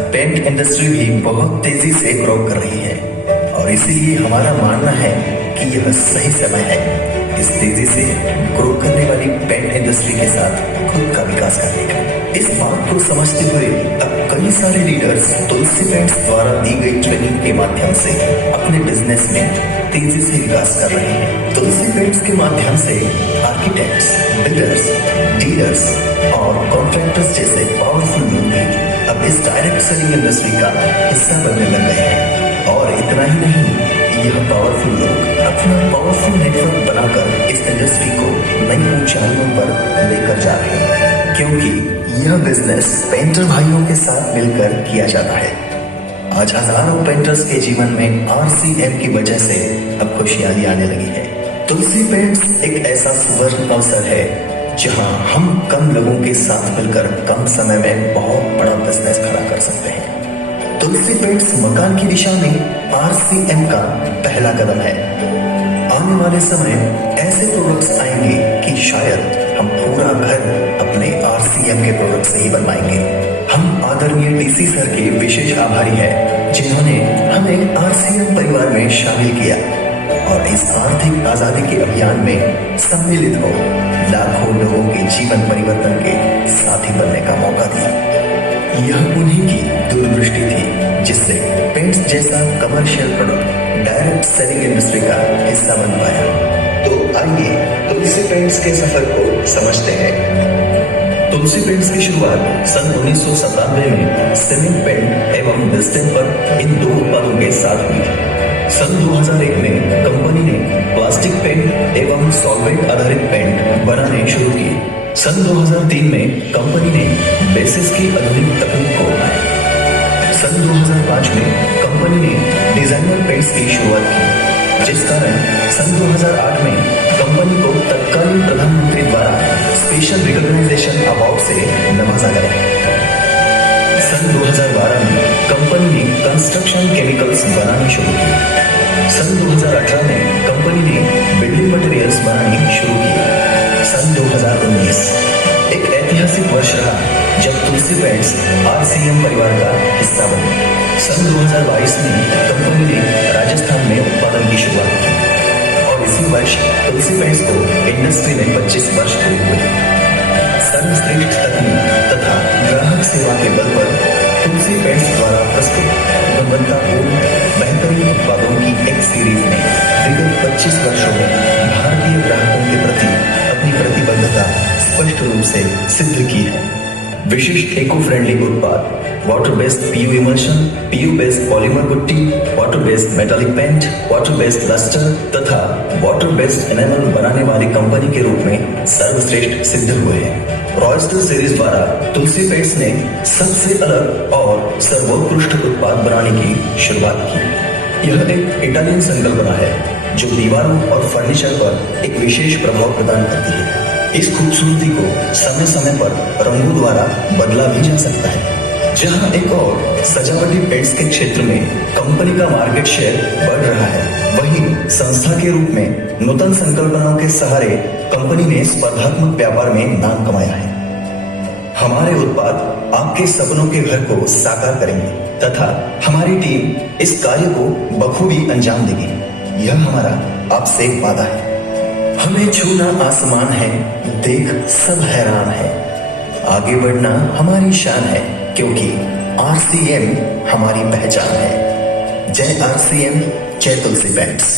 Paint industry भी बहुत तेजी से ग्रो कर रही है और इसीलिए हमारा मानना है कि यह सही समय है इस तेजी से ग्रो करने वाली पेंट इंडस्ट्री के साथ खुद का विकास करने का। इस बात को समझते हुए अब कई सारे लीडर्स तुलसी पेंट्स द्वारा दी गई ट्रेनिंग के माध्यम से अपने बिजनेस में तेजी से विकास कर रहे हैं। तुलसी पेंट्स के माध्यम से आर्किटेक्ट्स, बिल्डर्स, डीलर्स और कॉन्ट्रैक्टर्स जैसे पावरफुल लोग भी अब इस डायरेक्ट सेलिंग इंडस्ट्री का हिस्सा बनने लग गए हैं। और इतना ही नहीं, यह पावरफुल लोग अपना पावरफुल नेटवर्क बनाकर इस इंडस्ट्री को नई ऊंचाइयों पर लेकर जा रहे हैं, क्योंकि यह बिजनेस पेंटर भाइयों के साथ मिलकर किया जाता है। आज हजारों पेंटर्स के जीवन में RCM की वजह से अब खुशहाली आने लगी है। तुलसी पेंट्स एक ऐसा सुवर्ण अवसर है जहां हम कम लोगों के साथ मिलकर कम समय में बहुत बड़ा बिजनेस खड़ा कर सकते हैं। तुलसी पेंट्स मकान की दिशा में RCM का पहला कदम है। आने वाले समय ऐसे प्रोडक्ट्स आएंगे कि शायद हम पूरा घर अपने RCM के प्रोडक्ट से ही बनवाएंगे। हम आदरणीय DC सर के विशेष आभारी हैं जिन्होंने हमें RCM परिवार में शामिल किया और इस आर्थिक आजादी के अभियान में सम्मिलित हो लाखों लोगों के जीवन परिवर्तन के साथी बनने का मौका दिया। यह उन्हीं की दूरदृष्टि थी जिससे पेंट्स जैसा commercial product direct selling industry का हिस्सा बन पाया। तो आइए तुलसी पेंट्स के सफर को समझते हैं। तुलसी पेंट्स की शुरुआत सन 1997 में सीमेंट पेंट एवं डिस्टेम्पर इन दो उत्पादों के साथ हुई थी। सन 2001 में कंपनी ने प्लास्टिक पेंट एवं सॉल्वेंट आधारित पेंट बनाने शुरू किए। सन 2003 में कंपनी ने बेसिस की आधुनिक तकनीक को अपनाया। सन 2005 में कंपनी ने डिजाइनर पेंट्स की शुरुआत की, जिस कारण सन 2008 में कंपनी को तत्कालीन प्रधानमंत्री द्वारा स्पेशल रिकॉग्नाइजेशन अवार्ड से नवाजा गया। सन 2012 में कंपनी ने कंस्ट्रक्शन केमिकल्स बनाने शुरू किए। सन 2018 में कंपनी ने बिल्डिंग मटेरियल्स बनाने शुरू किए। सन 2019 एक ऐतिहासिक वर्ष रहा जब तुलसी पेंट्स RCM परिवार का हिस्सा बने। सन 2022 में कंपनी ने राजस्थान में उत्पादन की शुरुआत की और इसी वर्ष तुलसी पेंट्स को इंडस्ट्री में 25 वर्ष पूरे हुए। सर्वश्रेष्ठ तकनीक तथा ग्राहक सेवा के बल पर तुलसी पेंट्स द्वारा प्रस्तुत गुणवत्तापूर्ण बेहतरीन उत्पादों की एक सीरीज ने विगत 25 वर्षों में भारतीय ग्राहकों के प्रति अपनी प्रतिबद्धता स्पष्ट रूप से सिद्ध की है। विशिष्ट इको फ्रेंडली उत्पाद, water based PU emulsion, PU based polymer putty, water based metallic paint, water based lustre तथा वाटर बेस्ड एनेमल बनाने वाली कंपनी के रूप में सर्वश्रेष्ठ सिद्ध हुए हैं। रॉयस्टर सीरीज द्वारा तुलसी पेंट्स ने सबसे अलग और सर्वोत्कृष्ट उत्पाद बनाने की शुरुआत की। यह एक इटालियन संकल्पना है जो दीवारों और फर्नीचर पर एक विशेष प्रभाव प्रदान करती है। इस खूबसूरती को समय समय पर रंगों द्वारा बदला भी जा सकता है। जहां एक और सजावटी पेंट्स के क्षेत्र में कंपनी का मार्केट शेयर बढ़ रहा है, वहीं संस्था के रूप में नूतन संकल्पनाओं के सहारे कंपनी ने स्पर्धात्मक व्यापार में नाम कमाया है। हमारे उत्पाद आपके सपनों के घर को साकार करेंगे तथा हमारी टीम इस कार्य को बखूबी अंजाम देगी। यह हमारा आपसे वादा है। हमें छूना आसमान है, देख सब हैरान है। आगे बढ़ना हमारी शान है, क्योंकि RCM हमारी पहचान है। जय RCM, जय तुलसी पेंट्स।